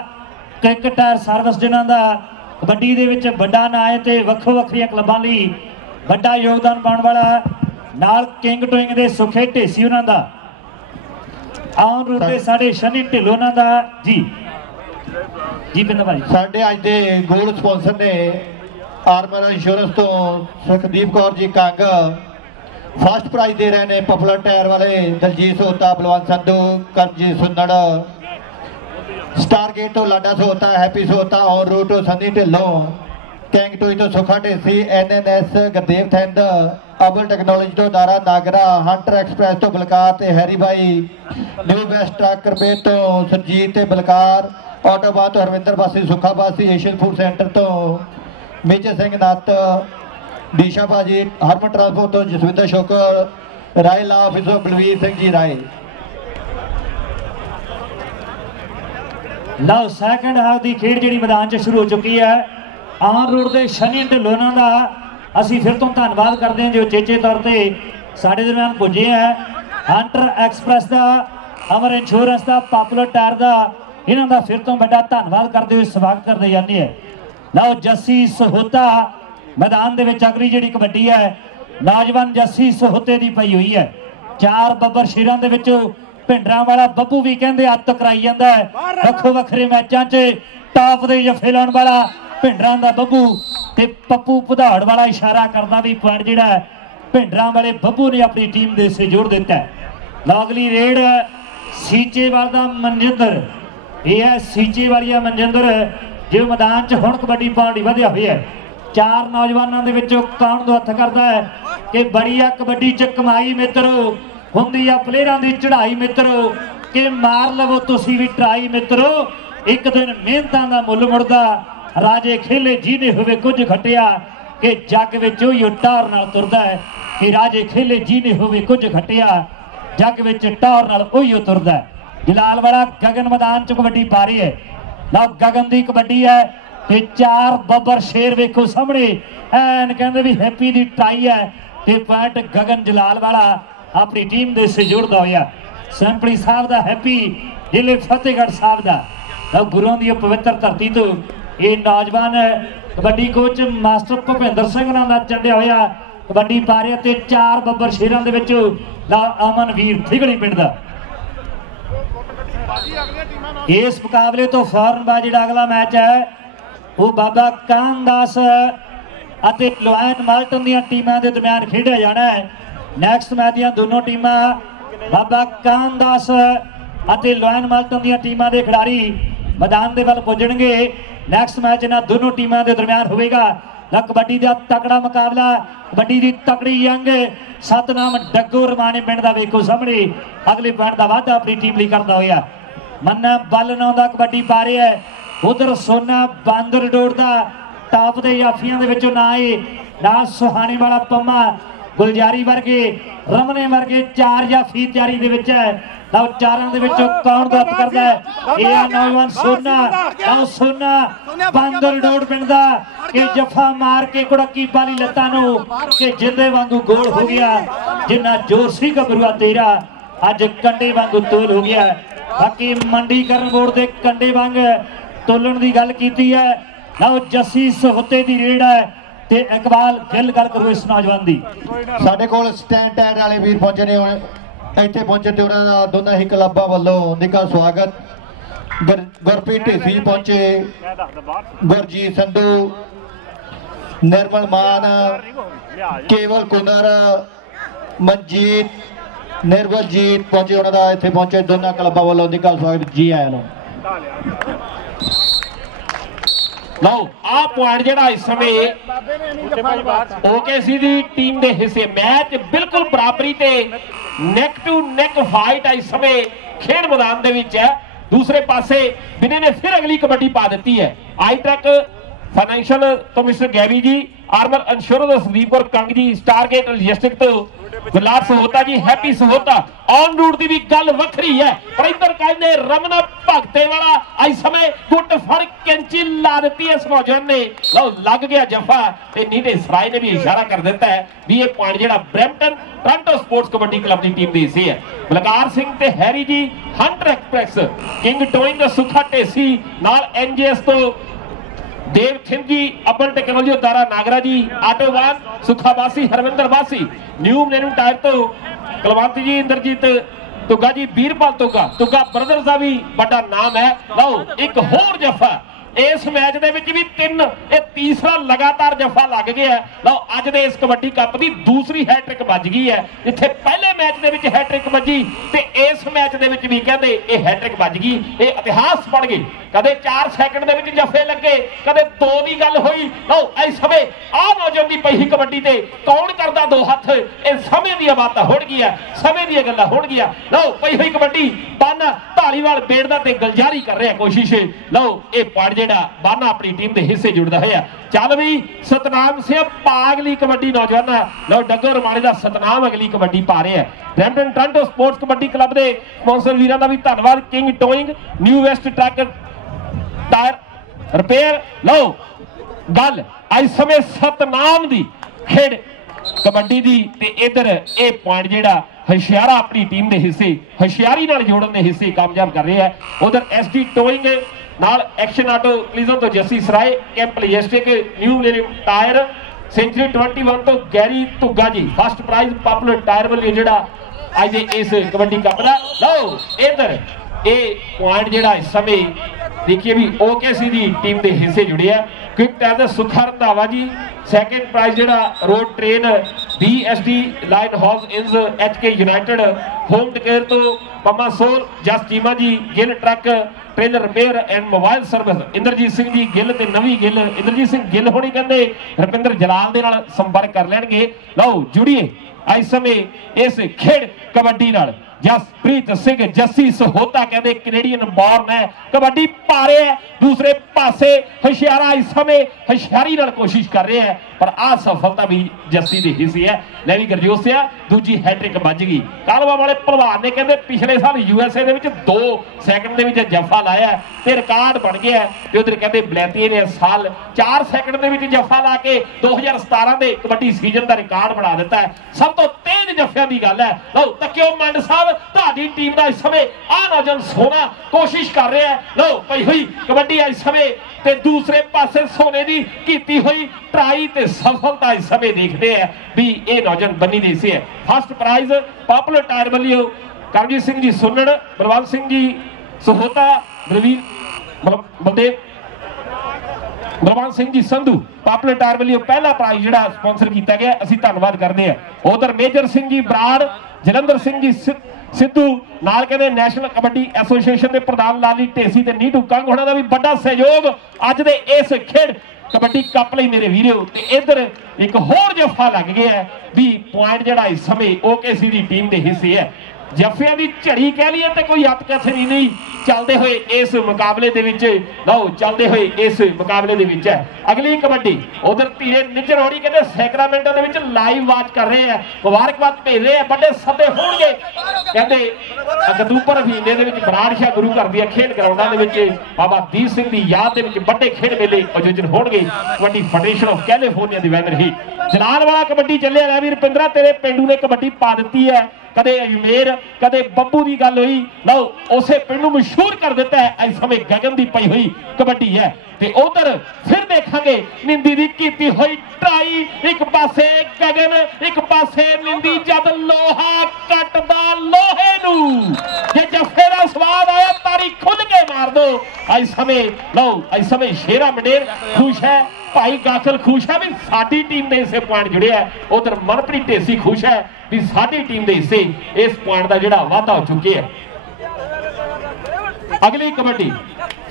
ਕ੍ਰਿਕਟ ਟਾਇਰ ਸਰਵਿਸ ਜਿਨ੍ਹਾਂ ਦਾ ਕਬੱਡੀ ਦੇ ਵਿੱਚ ਵੱਡਾ ਨਾਂ ਹੈ ਤੇ ਵੱਖੋ ਵੱਖਰੀਆਂ ਕਲੱਬਾਂ ਲਈ ਵੱਡਾ ਯੋਗਦਾਨ ਪਾਉਣ ਵਾਲਾ, ਨਾਲ ਕਿੰਗ ਟੋਇੰਗ ਦੇ ਸੁਖੇ ਢੇਸੀ ਉਹਨਾਂ ਦਾ, ਆਨ ਰੂਟ ਤੇ ਸਾਡੇ ਸ਼ਨੀ ਢਿੱਲੋਂ ਉਹਨਾਂ ਦਾ ਜੀ ਪਿੰਡ ਭਾਈ। ਸਾਡੇ ਅੱਜ ਦੇ ਗੋਲਡ ਸਪਾਂਸਰ ਨੇ ਆਰਮਰ ਇੰਸ਼ੋਰੈਂਸ ਤੋਂ ਸੁਖਦੀਪ ਕੌਰ ਜੀ ਕੰਗ, ਫਸਟ ਪ੍ਰਾਈਜ਼ ਦੇ ਰਹੇ ਨੇ ਪਪੂਲਰ ਟਾਇਰ ਵਾਲੇ ਦਲਜੀਤ ਸੋਤਾ, ਬਲਵੰਤ ਸੰਧੂ, ਕਰਮਜੀਤ ਸੁੰਦੜ, ਸਟਾਰ ਗੇਟ ਤੋਂ ਲਾਡਾ ਸੋਤਾ, ਹੈਪੀ ਸੋਤਾ, ਔਨ ਰੂਟ ਤੋਂ ਸੰਨੀ ਢਿੱਲੋਂ, ਕੈਂਗ ਟੋਈ ਤੋਂ Sukha Dhesi, NNS Gurdev Thind, able technology ਤੋਂ ਦਾਰਾ ਨਾਗਰਾ, ਹੰਟਰ ਐਕਸਪ੍ਰੈਸ ਤੋਂ ਬਲਕਾਰ ਤੇ ਹੈਰੀ ਬਾਈ, ਨਿਊ ਬੈਸਟ ਟਰੱਕ ਕਰਪੇਟ ਤੋਂ ਸਰਜੀਤ ਤੇ ਬਲਕਾਰ, ਆਟੋਬਾਦ ਤੋਂ ਹਰਵਿੰਦਰ ਬਾਸੀ, ਸੁੱਖਾ ਬਾਸੀ, ਏਸ਼ੀਅਨ ਫੂਡ ਸੈਂਟਰ ਤੋਂ ਮੇਜਰ ਸਿੰਘ ਨੱਤ, ਦੀਸ਼ਾ ਭਾਜੀ, ਹਰਮਨ ਟਰਾਂਸਪੋਰਟ ਤੋਂ ਜਸਵਿੰਦਰ ਸ਼ੋਕਰ, ਰਾਏ ਲਾ ਆਫਿਸ ਤੋਂ ਬਲਵੀਰ ਸਿੰਘ ਜੀ ਰਾਏ। ਲਓ ਸੈਕੰਡ ਹਾਫ ਦੀ ਖੇਡ ਜਿਹੜੀ ਮੈਦਾਨ 'ਚ ਸ਼ੁਰੂ ਹੋ ਚੁੱਕੀ ਹੈ। ਆਨ ਰੋਡ ਦੇ ਸ਼ਨੀ ਢਿੱਲੋਂ ਉਹਨਾਂ ਦਾ ਅਸੀਂ ਫਿਰ ਤੋਂ ਧੰਨਵਾਦ ਕਰਦੇ ਹਾਂ ਜੋ ਉਚੇਚੇ ਤੌਰ ਤੇ ਸਾਡੇ ਦਰਮਿਆਨ ਪੁੱਜੇ ਹੈ। ਹੰਟਰ ਐਕਸਪ੍ਰੈਸ ਦਾ, ਅਮਰ ਇੰਸ਼ੋਰੈਂਸ ਦਾ, ਪਾਪੂਲਰ ਟਾਇਰ ਦਾ, ਇਹਨਾਂ ਦਾ ਫਿਰ ਤੋਂ ਵੱਡਾ ਧੰਨਵਾਦ ਕਰਦੇ ਹੋਏ ਸਵਾਗਤ ਕਰਦੇ ਜਾਂਦੇ ਹੈ। ਲਓ ਜੱਸੀ ਸਹੋਤਾ ਮੈਦਾਨ ਦੇ ਵਿੱਚ ਅਗਲੀ ਜਿਹੜੀ ਕਬੱਡੀ ਹੈ ਨੌਜਵਾਨ ਜੱਸੀ ਸਹੋਤੇ ਦੀ ਪਈ ਹੋਈ ਹੈ। 4 ਬੱਬਰ ਸ਼ੇਰਾਂ ਦੇ ਵਿੱਚ ਭਿੰਡਰਾਂ ਵਾਲਾ ਬੱਬੂ ਵੀ ਕਹਿੰਦੇ ਅੱਤ ਕਰਾਈ ਜਾਂਦਾ ਹੈ। ਵੱਖੋ ਵੱਖਰੇ ਮੈਚਾਂ 'ਚ ਟਾਪ ਦੇ ਜਫੇ ਲਾਉਣ ਵਾਲਾ ਭਿੰਡਰਾਂ ਦਾ ਬੱਬੂ ਤੇ ਪੱਪੂ ਪਧਾੜ ਵਾਲਾ ਇਸ਼ਾਰਾ ਕਰਦਾ ਵੀ ਪੁਆਇੰਟ ਜਿਹੜਾ ਭਿੰਡਰਾਂ ਵਾਲੇ ਬੱਬੂ ਨੇ ਆਪਣੀ ਟੀਮ ਦੇ ਹਿੱਸੇ ਜੋੜ ਦਿੱਤਾ ਹੈ। ਲਓ ਅਗਲੀ ਰੇਡ ਸੀਚੇਵਾਲ ਦਾ ਮਨਜਿੰਦਰ, ਇਹ ਹੈ ਸੀਚੇਵਾਲੀਆ ਮਨਜਿੰਦਰ ਜੋ ਮੈਦਾਨ 'ਚ ਹੁਣ ਕਬੱਡੀ ਪਾਉਣ ਲਈ ਵਧਿਆ ਹੋਇਆ ਹੈ। 4 ਨੌਜਵਾਨਾਂ ਦੇ ਵਿੱਚੋਂ ਕੌਣ ਨੂੰ ਹੱਥ ਕਰਦਾ ਹੈ ਕਿ ਬੜੀ ਆ ਕਬੱਡੀ 'ਚ ਕਮਾਈ ਮਿੱਤਰੋ, ਹੁੰਦੀ ਆ ਪਲੇਅਰਾਂ ਦੀ ਚੜ੍ਹਾਈ ਮਿੱਤਰੋ, ਕਿ ਮਾਰ ਲਵੋ ਤੁਸੀਂ ਵੀ ਟਰਾਈ ਮਿੱਤਰੋ, ਇੱਕ ਦਿਨ ਮਿਹਨਤਾਂ ਦਾ ਮੁੱਲ ਮੁੜਦਾ, ਰਾਜੇ ਖੇਲੇ ਜਿਹਨੇ ਹੋਵੇ ਕੁਝ ਘਟਿਆ, ਕਿ ਜੱਗ ਵਿੱਚ ਉਹੀ ਟਾਰ ਨਾਲ ਤੁਰਦਾ ਹੈ, ਕਿ ਰਾਜੇ ਖੇਲੇ ਜਿਹਨੇ ਹੋਵੇ ਕੁਝ ਘਟਿਆ, ਜੱਗ ਵਿੱਚ ਟਾਰ ਨਾਲ ਉਹੀ ਤੁਰਦਾ ਹੈ। ਜਲਾਲ ਵਾਲਾ ਗਗਨ ਮੈਦਾਨ 'ਚ ਕਬੱਡੀ ਪਾ ਰਹੀ ਹੈ। ਲਓ ਗਗਨ ਦੀ ਕਬੱਡੀ ਹੈ ਤੇ 4 ਬੱਬਰ ਸ਼ੇਰ ਵੇਖੋ ਸਾਹਮਣੇ, ਐਨ ਕਹਿੰਦੇ ਵੀ ਹੈਪੀ ਦੀ ਟਰਾਈ ਹੈ ਤੇ ਪੁਆਇੰਟ ਗਗਨ ਜਲਾਲ ਵਾਲਾ ਆਪਣੀ ਟੀਮ ਦੇ ਸਹਿਯੋਗ ਦਾ ਹੋਇਆ। ਸੈਂਪਲੀ ਸਾਹਿਬ ਦਾ ਹੈਪੀ, ਜ਼ਿਲ੍ਹੇ ਫਤਿਹਗੜ੍ਹ ਸਾਹਿਬ ਦਾ। ਲਓ ਗੁਰੂਆਂ ਦੀ ਪਵਿੱਤਰ ਧਰਤੀ ਤੋਂ ਇਹ ਨੌਜਵਾਨ ਕਬੱਡੀ ਕੋਚ ਮਾਸਟਰ ਭੁਪਿੰਦਰ ਸਿੰਘ ਨਾਲ ਦਾ ਚੰਡਿਆ ਹੋਇਆ कबड्डी पा रहे ते 4 ਬੱਬਰ ਸ਼ੇਰਾਂ ਦੇ ਵਿੱਚ ਅਮਨਵੀਰ ਥਿਗੜੀ ਪਿੰਡ ਦਾ। इस मुकाबले तो फौरन बाद जिहड़ा अगला मैच है वो बाबा कानदास ਅਤੇ ਲੋਇਨ ਮਾਲਟਨ ਦੀਆਂ ਟੀਮਾਂ ਦੇ ਦਰਮਿਆਨ ਖੇਡਿਆ ਜਾਣਾ ਹੈ। ਨੈਕਸਟ ਮੈਚ ਦੀਆਂ ਦੋਨੋਂ ਟੀਮਾਂ ਬਾਬਾ ਕਾਨਦਾਸ ਅਤੇ ਲੋਇਨ ਮਾਲਟਨ ਦੀਆਂ ਟੀਮਾਂ ਦੇ ਖਿਡਾਰੀ ਮੈਦਾਨ ਦੇ ਵੱਲ ਪੁੱਜਣਗੇ। ਨੈਕਸਟ ਮੈਚ ਇਹਨਾਂ ਦੋਨੋਂ ਟੀਮਾਂ ਦੇ ਦਰਮਿਆਨ ਹੋਵੇਗਾ। ਨਾ ਕਬੱਡੀ ਦਾ ਤਕੜਾ ਮੁਕਾਬਲਾ, ਕਬੱਡੀ ਦੀ ਤਕੜੀ ਜੰਗ। ਸਤਨਾਮ ਡੱਗੋ ਰਮਾਣੇ ਪਿੰਡ ਦਾ ਵੇਖੋ ਸਾਹਮਣੇ ਅਗਲੇ ਪੁਆਇੰਟ ਦਾ ਵਾਅਦਾ ਆਪਣੀ ਟੀਮ ਲਈ ਕਰਦਾ ਹੋਇਆ। ਮੰਨਾ ਬੱਲ ਨਾਂ ਦਾ ਕਬੱਡੀ ਪਾ ਰਿਹਾ ਹੈ। ਉਧਰ ਸੋਨਾ ਬਾਂਦਰ ਡੋੜ ਦਾ ਟਾਪ ਦੇ ਜਾਫੀਆਂ ਦੇ ਵਿੱਚੋਂ ਨਾ ਨਾ ਸੁਹਾਣੇ ਵਾਲਾ ਪੰਮਾ ਗੁਲਜਾਰੀ ਵਰਗੇ ਰਮਨੇ ਵਰਗੇ 4 ਜਾਫੀ ਤਿਆਰੀ ਦੇ ਵਿੱਚ ਹੈ। ਤਾਂ ਚਾਰਾਂ ਦੇ ਵਿੱਚੋਂ ਕੌਣ ਗੱਪ ਕਰਦਾ ਹੈ? ਇਹ ਆ ਨੌਜਵਾਨ ਸੋਨਾ ਬਾਂਦਰ ਡੋੜ ਪਿੰਡ ਦਾ ਕਿ ਜਫਾ ਮਾਰ ਕੇ ਕੁੜਕੀ ਪਾਲੀ ਲੱਤਾਂ ਨੂੰ ਕਿ ਜਿੰਦੇ ਵਾਂਗੂ ਗੋਲ ਹੋ ਗਿਆ। ਜਿੰਨਾ ਜ਼ੋਰ ਸੀ ਗੱਭਰੂਆ ਤੇਰਾ ਅੱਜ ਕੰਡੇ ਵਾਂਗੂ ਤੋਲ ਹੋ ਗਿਆ। ਬਾਕੀ ਮੰਡੀਕਰਨ ਬੋਰਡ ਦੇ ਕੰਡੇ ਵਾਂਗ ਤੋਲਣ ਦੀ ਗੱਲ ਕੀਤੀ ਹੈ। ਲਓ ਜੱਸੀ ਸਹੁੱਤੇ ਦੀ ਰੇਡ ਹੈ ਤੇ ਇਕਬਾਲ ਗਿੱਲ ਗੱਲ ਕਰੋ ਇਸ ਨੌਜਵਾਨ ਦੀ। ਸਾਡੇ ਕੋਲ ਸਟੈਂਡ ਟੈਡ ਵਾਲੇ ਵੀਰ ਪਹੁੰਚੇ ਨੇ, ਇੱਥੇ ਪਹੁੰਚੇ ਤੇ ਉਹਨਾਂ ਦਾ ਦੋਨਾਂ ਹੀ ਕਲੱਬਾਂ ਵੱਲੋਂ ਨਿੱਘਾ ਸਵਾਗਤ। ਗੁਰਪ੍ਰੀਤ ਢੇਸੀ ਪਹੁੰਚੇ, ਗੁਰਜੀਤ ਸੰਧੂ, ਨਿਰਮਲ ਮਾਨ, ਕੇਵਲ ਕੁਨਰ, ਮਨਜੀਤ, ਨਿਰਵਲਜੀਤ ਪਹੁੰਚੇ, ਉਹਨਾਂ ਦਾ ਇੱਥੇ ਪਹੁੰਚੇ ਦੋਨਾਂ ਕਲੱਬਾਂ ਵੱਲੋਂ ਨਿੱਘਾ ਸਵਾਗਤ। ਜੀ ਆਇਆਂ ਨੂੰ। ਲਓ ਆ ਪੁਆਇੰਟ ਜਿਹੜਾ ਇਸ ਸਮੇਂ ਓਕੇਸੀ ਦੀ ਟੀਮ ਦੇ ਹਿੱਸੇ ਮੈਚ ਬਿਲਕੁਲ ਬਰਾਬਰੀ ਤੇ ਨੈਕ ਟੂ ਨੈਕ ਫਾਈਟ ਇਸ ਸਮੇਂ ਖੇਡ ਮੈਦਾਨ ਦੇ ਵਿੱਚ ਹੈ। ਦੂਸਰੇ ਪਾਸੇ ਬਿਨੇ ਨੇ ਫਿਰ ਅਗਲੀ ਕਬੱਡੀ ਪਾ ਦਿੱਤੀ ਹੈ। ਆਈ ਟੈਕ ਫਾਈਨੈਂਸ਼ੀਅਲ ਤੋਂ ਮਿਸਟਰ ਗੈਵੀ ਜੀ, ਆਰਮਰ ਇੰਸ਼ੋਰੈਂਸ ਸੰਦੀਪ ਕੌਰ ਕੰਗ ਜੀ, ਸਟਾਰਗੇਟ ਲੌਜਿਸਟਿਕ ਤੋਂ ਗੁਲਾਬ ਸਹੋਤਾ ਜੀ, ਹੈਪੀ ਸਹੋਤਾ। ਔਨ ਰੂਟ ਦੀ ਵੀ ਗੱਲ ਵੱਖਰੀ ਹੈ ਪਰ ਇੱਧਰ ਕਹਿੰਦੇ ਰਮਨਾ ਭਗਤੇ ਵਾਲਾ ਇਸ ਸਮੇਂ ਗੁੱਟ ਫੜ ਕੈਂਚੀ ਲਾ ਦਿੱਤੀ ਇਸ ਨੌਜਵਾਨ ਨੇ। ਲਓ ਲੱਗ ਗਿਆ ਜਫਾ ਤੇ ਨੀਤੇ ਸਰਾਏ ਨੇ ਵੀ ਇਸ਼ਾਰਾ ਕਰ ਦਿੱਤਾ ਹੈ ਵੀ ਇਹ ਪੁਆਇੰਟ ਜਿਹੜਾ Brampton Toronto sports kabaddi club ਦੀ ਟੀਮ ਦੇ ਹਿੱਸੇ ਹੈ। ਬਲਕਾਰ ਸਿੰਘ ਤੇ ਹੈਰੀ ਜੀ, ਹੰਟਰ ਐਕਸਪ੍ਰੈਸ, ਕਿੰਗ ਟੋਇੰਗ ਦਾ ਸੁਖਾ ਢੇਸੀ ਨਾਲ ਐਨਜੀਐਸ ਤੋਂ देव थिम जी, अपन टेक्नोलॉजी दारा नागरा जी, आटो वान सुखा बासी, हरविंदर बासी, न्यू मिलेनियम टायर तो कलवंत जी, इंद्रजीत तुगा जी, बीरपाल तुगा ब्रदर्स का भी बड़ा नाम है। लो एक होर जफा इस मैच दे विच भी 3 ਇਹ ਤੀਸਰਾ ਲਗਾਤਾਰ ਜਫਾ ਲੱਗ ਗਿਆ। ਲਓ ਅੱਜ ਦੇ ਇਸ ਕਬੱਡੀ ਕੱਪ ਦੀ ਦੂਸਰੀ ਹੈਟ੍ਰਿਕ ਵੱਜ ਗਈ ਹੈ। ਜਿੱਥੇ ਪਹਿਲੇ ਮੈਚ ਦੇ ਵਿੱਚ ਹੈਟ੍ਰਿਕ ਵੱਜੀ ਤੇ ਇਸ ਮੈਚ ਦੇ ਵਿੱਚ ਵੀ ਕਹਿੰਦੇ ਇਹ ਹੈਟ੍ਰਿਕ ਵੱਜ ਗਈ। ਇਹ ਇਤਿਹਾਸ ਬਣ ਗਈ। ਕਦੇ 4 ਸੈਕਿੰਡ ਦੇ ਵਿੱਚ ਜਫੇ ਲੱਗੇ, ਕਦੇ 2 ਦੀ ਗੱਲ ਹੋਈ। ਲਓ ਇਸ ਸਮੇਂ ਆਹ ਨੌਜਵਾਨ ਦੀ ਪਈ ਕਬੱਡੀ ਤੇ ਕੌਣ ਕਰਦਾ 2 ਹੱਥ? ਇਹ ਸਮੇਂ ਦੀਆਂ ਬਾਤਾਂ ਹੋਣ ਗਈਆਂ, ਸਮੇਂ ਦੀਆਂ ਗੱਲਾਂ ਹੋਣ ਗਈਆਂ। ਲਓ ਪਈ ਹੋਈ ਕਬੱਡੀ ਬਾਨਾ ਢਾਲੀਵਾਲ ਬੇੜਦਾ ਤੇ ਗਲਜਾਰੀ ਕਰ ਰਿਹਾ ਕੋਸ਼ਿਸ਼। ਲਓ ਇਹ ਪੜ ਜਿਹੜਾ ਬਾਨਾ ਆਪਣੀ ਟੀਮ ਦੇ ਹਿੱਸੇ ਜੁੜਦਾ ਹੋਇਆ। ਚੱਲ ਵੀ ਸਤਨਾਮ ਸਿੰਘ ਪਾਗਲੀ ਕਬੱਡੀ ਨੌਜਵਾਨਾਂ। ਲਓ ਡੱਗੋ ਰਮਾਣੇ ਦਾ ਸਤਨਾਮ ਅਗਲੀ ਕਬੱਡੀ ਪਾ ਰਿਹਾ। Brampton Toronto sports kabaddi club ਦੇ ਸਪਾਂਸਰ ਵੀਰਾਂ ਦਾ ਵੀ ਧੰਨਵਾਦ। King towing, new West truck tyre repair. ਲਓ ਗੱਲ ਇਸ ਸਮੇਂ ਸਤਨਾਮ ਦੀ ਖੇਡ ਕਬੱਡੀ ਦੀ ਤੇ ਇਧਰ ਇਹ ਪੁਆਇੰਟ ਜਿਹੜਾ ਹੁਸ਼ਿਆਰਾ ਆਪਣੀ ਟੀਮ ਦੇ ਹਿੱਸੇ ਹੁਸ਼ਿਆਰੀ ਨਾਲ ਜੋੜਨ ਦੇ ਹਿੱਸੇ ਕਾਮਯਾਬ ਕਰ ਰਿਹਾ ਹੈ। ਉਧਰ ਐਸਡੀ ਟੋਇੰਗ ਨਾਲ ਐਕਸ਼ਨ ਆਟੋ ਕਲੀਜ਼ਨ ਤੋਂ Jassi Sarai, camp logistic, new millennium tyre, century 21 ਤੋਂ ਗੈਰੀ ਧੁੱਗਾ ਜੀ, ਫਸਟ ਪ੍ਰਾਈਜ਼ ਪਾਪੂਲਰ ਟਾਇਰ ਵੱਲੋਂ ਜਿਹੜਾ ਅੱਜ ਦੇ ਇਸ ਕਬੱਡੀ ਕੱਪ ਦਾ। ਲਓ ਇਧਰ ਇਹ ਪੁਆਇੰਟ ਜਿਹੜਾ ਇਸ ਸਮੇਂ देखिए भी ओकेसी दी टीम के हिस्से जुड़े हैं। क्विक टाइम का सुखा रंधावा जी, सैकेंड प्राइज जो road train BSD line house इंज HK यूनाइटेड, होम टिकेयर तो पमा सोल, Jas Cheema ji, Gill truck trailer repair and mobile service, Inderjit Singh ji Gill ते नवी गिल, इंद्रजीत सिंह गिल होनी कहते रविंदर जलाल दे नाल संपर्क कर लैणगे। लो जुड़िए इस समय इस खेड कबड्डी नाल। जसप्रीत सिंह जस्सी सहोता कहते कैनेडियन बॉर्न है, कबड्डी पा रहे हैं। दूसरे पासे हुशियारा इस समय हुशियारी नाल कोशिश कर रहे हैं पर आ सफलता भी जस्सी दी हिस्से है। लैवी गरजोसिया दूजी हैट्रिक बज गई। कालवा वाले भलवान ने कहते पिछले साल USA दे विच 2 सैकंड दे विच जफा लाया ते रिकॉर्ड बन गया है। उधर कहते बलैती ने साल 4 सैकंड दे विच जफा ला के 2017 दे कबड्डी सीजन का रिकॉर्ड बना दिता है। सब तो तेज जफियां की गल है। लो तकियो मंड साहब ਤੁਹਾਡੀ ਟੀਮ ਦਾ ਇਸ ਸਮੇਂ ਆ ਨੌਜਵਾਨ ਸੋਨਾ ਕੋਸ਼ਿਸ਼ ਕਰ ਰਿਹਾ ਹੈ। ਲਓ ਪਈ ਹੋਈ ਕਬੱਡੀ ਇਸ ਸਮੇਂ ਤੇ ਦੂਸਰੇ ਪਾਸੇ सोने की कीती हुई ट्राई ते सफलता इस समय देखते हैं भी ये नौजवान बनी दे से है। फर्स्ट प्राइज पॉपुलर टायर वालियों करमजीत सिंह जी सुनड़, बलवंत सिंह जी सहोता, बलवंत सिंह जी संधू पॉपुलर टायर वालियों पहला प्राइज जिहड़ा स्पॉन्सर किया गया, असीं धन्नवाद करते हैं। उधर मेजर सिंह जी बराड़, जलंधर सिंह जी सिद्धू नाल कहते नैशनल कबड्डी एसोसीएशन के प्रधान लाली ढेसी ते नीटू कंग होना का भी बड़ा सहयोग अज दे इस खेड कबड्डी कप लई मेरे वीरो। ते इधर एक होर जफा लग गया है भी पॉइंट जिहड़ा इस समय ओकेसी दी टीम के हिस्से है। जफिया की झड़ी कह लीए तो कोई अत कसरी नहीं चलते हुए इस मुकाबले दे विच लओ चलते हुए इस मुकाबले दे विच है। अगली कबड्डी उधर धीरे निजर होड़ी कहते सैक्रामेंटो दे विच लाइव वाच कर रहे हैं, मुबारकबाद भेज रहे हैं, बड़े सदे होणगे कहते अक्तूबर महीने दे विच बराड़ शाह गुरु घर दी खेल ग्राउंडां दे विच बाबा दीप सिंह दी याद दे विच बड़े खेल मेले आयोजन होणगे। कबड्डी फेडरेशन ऑफ कैलिफोर्निया दी बैनर ही जलाल वाला कबड्डी चलिया है। वीर पिंदरा तेरे पिंडू ने कबड्डी पा दी है, कदे अजमेर कदे बब्बू की गल हुई लो उसे पिंड नूं मशहूर कर दिता है। इस समय गगन की पई हुई कबड्डी है। ते उधर फिर देखांगे निंदी की कीती हुई ट्राई, एक पासे गगन एक पासे निंदी, जद लोहा कटदा लोहे नूं जे जफे दा स्वाद आया तारी खुल के मार दो। इस समय लो इस समय शेरा मंडेर खुश है, भाई गाचल खुश है भी साडी टीम के हिस्से पॉइंट जुड़े है। उधर मनप्रीत ढेसी खुश है भी साडी टीम के हिस्से इस पॉइंट का जिहड़ा वाधा हो चुके है। अगली कबड्डी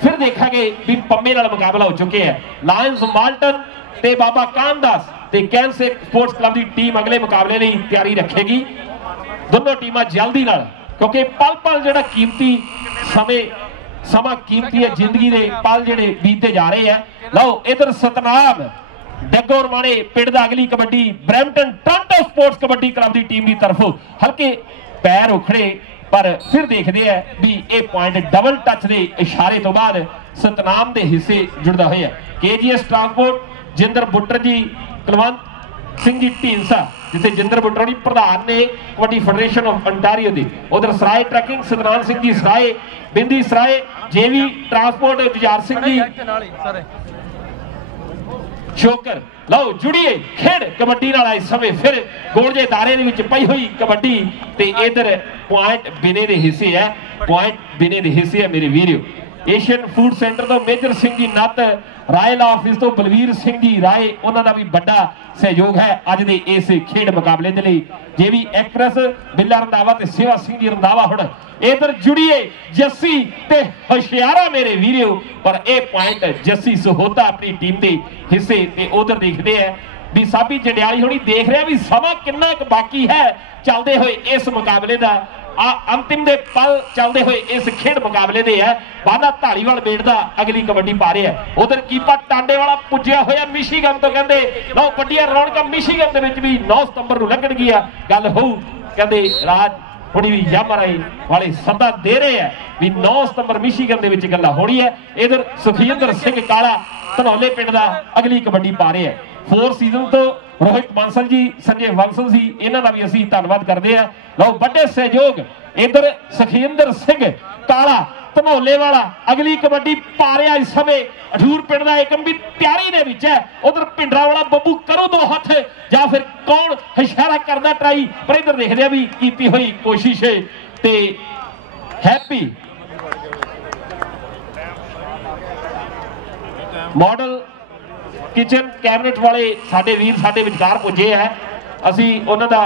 फिर देखांगे भी पंमे नाल मुकाबला हो चुके हैं। लायंस माल्टन ते बाबा कानदास ते कैन से स्पोर्ट्स क्लब की टीम अगले मुकाबले की तैयारी रखेगी। दोनों टीमां जल्दी नाल क्योंकि पल पल जिहड़ा कीमती समा कीमती है, जिंदगी के पल जिहड़े बीतते जा रहे हैं। लो इधर सतनाम डगोर माणे पिंड दा अगली kabaddi Brampton Toronto sports kabaddi club की टीम की तरफों हल्के पैर उखड़े पर फिर देखते हैं भी ये पॉइंट डबल टच के इशारे तो बाद सतनाम के हिस्से जुड़ता हुआ है। केजीएस ट्रांसपोर्ट जिंदर बुट्टर जी, कुलवंत सिंह जी ढींसा जिसे जिंदर बुट्टर जी प्रधान ने कबड्डी फेडरेशन ऑफ अंटारियो की। उधर सराय ट्रैकिंग सतनाम सिंह जी सराय, बिंदी सराय, जेवी ट्रांसपोर्ट जुझार सिंह जी शोकर। लो जुड़िए खेड कबड्डी नाल इस समय फिर गोलजे दायरे दे विच पई हुई कबड्डी ते इधर पॉइंट बिने दे हिस्से है, पॉइंट बिने दे हिस्से है मेरे वीरो। एशियन फूड सेंटर तो मेजर सिंह जी नत, रायल ऑफिस तो बलवीर सिंह जी राय, उन्हों का भी बड़ा सहयोग है अज दे इस खेड मुकाबले के लिए। जेवी एक्सप्रेस बिल्ला रंधावा ते सेवा सिंह जी रंधावा हुण इधर जुड़िए जस्सी ते होशियारा मेरे वीरो, पर यह पॉइंट जस्सी सहोता अपनी टीम के हिस्से ते उधर देखते हैं भी साबी जंडियाली होनी देख रहे भी समा कितना बाकी है चलते हुए इस मुकाबले का। अंतिम दे पल चलते हुए इस खेड मुकाबले दे है। बाना धालीवाल बेट दा अगली कबड्डी पा रहे हैं। उधर कीपा टांडे वाला पुज्या होया मिशीगन तो कहते लो वड्डियां रौनकां मिशीगन दे विच भी 9 सितंबर नूं लगण गिया गल होऊ कहते राज थोड़ी भी यामराई वाले सदा दे रहे हैं भी 9 सितंबर मिशीगन दे विच गल्लां होनी है। इधर सुखिंदर सिंह काला धनौले पिंड दा अगली कबड्डी पा रहे हैं। 4 सीजन तो रोहित बांसल जी, संजय बंसल जी, इन्हां दा भी असीं धन्नवाद करते हैं। लो बड़े सहयोग इधर सुखिंदर सिंह काला धनौले वाला अगली कबड्डी पा रहा इस समय। अठूर पिंड का एकम भी तैयारी दे विच है। उधर पिंडरा वाला बब्बू करो 2 हथ या फिर कौन इशारा करदा ट्राई, पर इधर देखदे भी कीती हुई कोशिश ते हैप्पी मॉडल किचन कैबिनेट वाले साडे वीर साडे विचकार पुजे है। असी उन्हां दा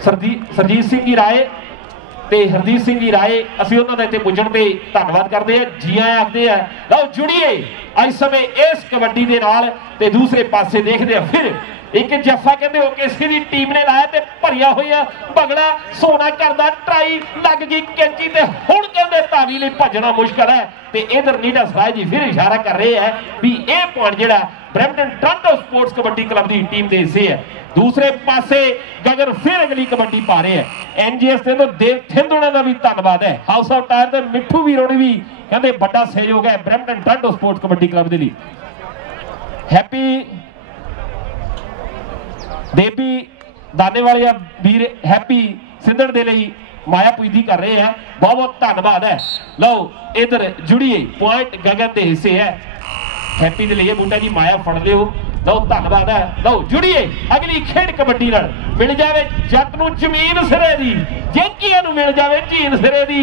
सरजीत सिंह जी राय ते हरदीप सिंह जी राय असी उन्हां दा इत्थे पुजण ते धन्नवाद करते हैं, जी आए आखते हैं। लो जुड़िए इस समय इस कबड्डी दे नाल ते दूसरे पासे देखते हैं फिर एक जफा कहते हो किसी की टीम ने लाया ते भरिया हुआ भगड़ा सोना करदा ट्राई लग गई कैंची ते हुण कहंदे धावी लई भजना मुश्किल है। ते इधर नीडा सराय जी फिर इशारा कर रहे हैं भी यह पॉइंट जिहड़ा Brampton Toronto sports kabaddi club की टीम के हिस्से है। दूसरे पासे गगन फिर अगली कबड्डी पा रहे हैं। एनजीएस के तो देव थिंद होने का भी धन्यवाद है। हाउस ऑफ टायर के मिठू वीरों ने भी कहते बड़ा सहयोग है Brampton Toronto sports kabaddi club के लिए। हैप्पी देवी दाने वाले वीर हैप्पी सिंधड़ के लिए माया पूजी कर रहे हैं, बहुत बहुत धन्यवाद है। लो इधर जुड़िए पॉइंट गगन के हिस्से है। हैप्पी दे लिए बूटा जी माया फड़ लियो लो धन्यवाद है लो जुड़िए अगली खेड कबड्डी नाल मिल जावे जट नूं जमीन सिरे दी जेकीआं नूं मिल जावे झीन सिरे दी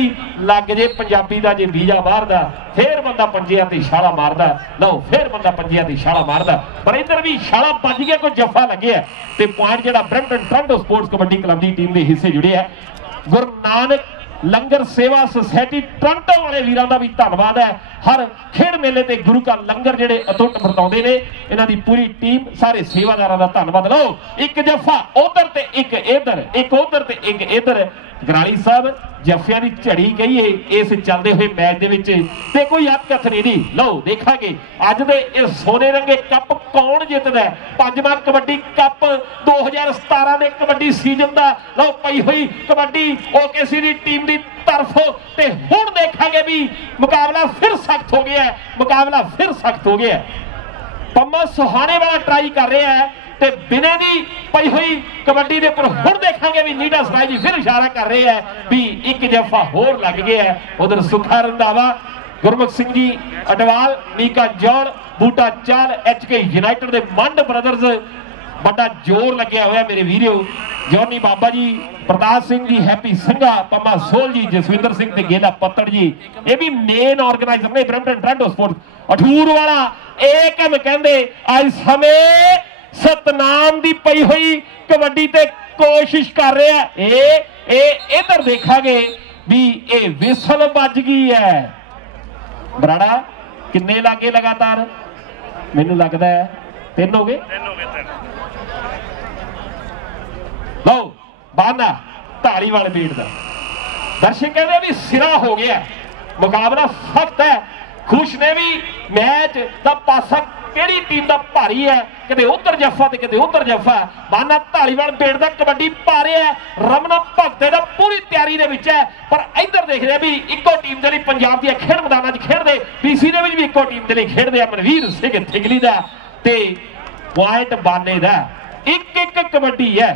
लग जे पंजाबी दा जे बीजा बाहर दा फिर बंदा पंजियां ते छाला मारदा लो फिर बंदा पंजियां ते छाला मारदा पर इधर भी छाला बज गया कोई जफा लगे ते पॉइंट जिहड़ा Brampton Toronto sports kabaddi club दी टीम दे हिस्से जुड़े है गुरु नानक लंगर सेवा सोसाइटी टोरंटो वाले वीरां दा भी धन्नवाद है हर खेड मेले ते गुरु का लंगर जेडे अटुट वरताउंदे ने इन्हां दी पूरी टीम सारे सेवादारां दा धन्नवाद लो एक जफा उधर ते एक इधर एक उधर ते एक इधर गराली साहब जफियां दी झड़ी गई है इस चलते हुए मैच दे विच ते कोई अटकथ नहीं लो देखांगे अज दे इस सोने रंगे कप कौन जितदा है पंजवां कबड्डी कप 2017 दे कबड्डी सीजन दा लो पई हुई कबड्डी ओकेसी दी टीम दी तरफ ते हुण देखांगे भी मुकाबला फिर सख्त हो गया है मुकाबला फिर सख्त हो गया है पम्मा सुहाने वाला ट्राई कर रहा है ते बिने दी पई हुई कबड्डी दे पर हुण देखांगे भी नीडा सराय जी फिर इशारा कर रहे हैं भी एक जफा होर लग गया है उधर सुखा रंधावा गुरमुख सिंह जी अडवाल मीका जौन बूटा चाल HK यूनाइटेड दे मंड ब्रदर्स बड़ा जोर लग्या होया मेरे वीडियो जॉनी बाबा जी प्रताप सिंह जी हैप्पी संघा पम्मा सोल जी जसविंदर सिंह ते गेला पत्तड़ जी ये भी मेन ऑर्गेनाइजर ने ब्रैम्पटन टोरंटो स्पोर्ट्स अठूर वाला एक हम कहंदे आज समय सतनाम दी पई हुई कबड्डी ते कोशिश कर रहे हैं ए इधर देखांगे भी ए विसल बज गई है बराड़ा किन्ने लागे लगातार मैनू लगता है 3 हो गए लो बाना धालीवाल बीट दा दर्शक कहते भी सिरा हो गया मुकाबला सख्त है खुश ने भी मैच का पासा केड़ी टीम का भारी है कदे उधर जफा ते कदे उधर जफा बाना धालीवाल बीट दा कबड्डी पा रहा है रमना भगते दा पूरी तैयारी दे विच है पर इधर देख रहे भी इको टीम दे लई पंजाब दी खेड मैदानां च खेडदे पीसी दे विच भी इको टीम दे लई खेडदे आ मनवीर सिंह थिगली दा ते पॉइंट बाने दा एक एक कबड्डी है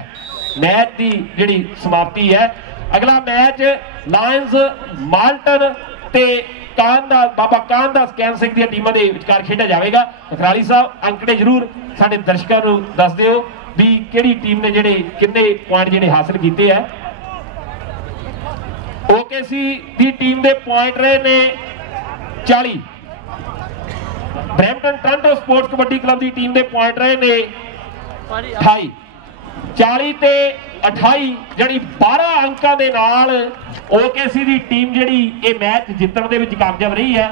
मैच की जिहड़ी समाप्ति है अगला मैच लायंस माल्टन ते कानदास बाबा कानदास कैन सिंह दी टीमां दे विचकार खेडा जाएगा खराली साहब अंकड़े जरूर साडे दर्शकों को दस दिओ भी किहड़ी टीम ने जिहड़े किन्ने पॉइंट जिहड़े हासिल कीते हैं ओकेसी दी टीम दे पॉइंट रहे ने 40 Brampton Toronto sports kabaddi club दी टीम दे पॉइंट रहे ने 28 40 ते 28 जड़ी 12 अंकों के नाल ओकेसी दी टीम जिहड़ी ये मैच जितण दे विच कामयाब रही है।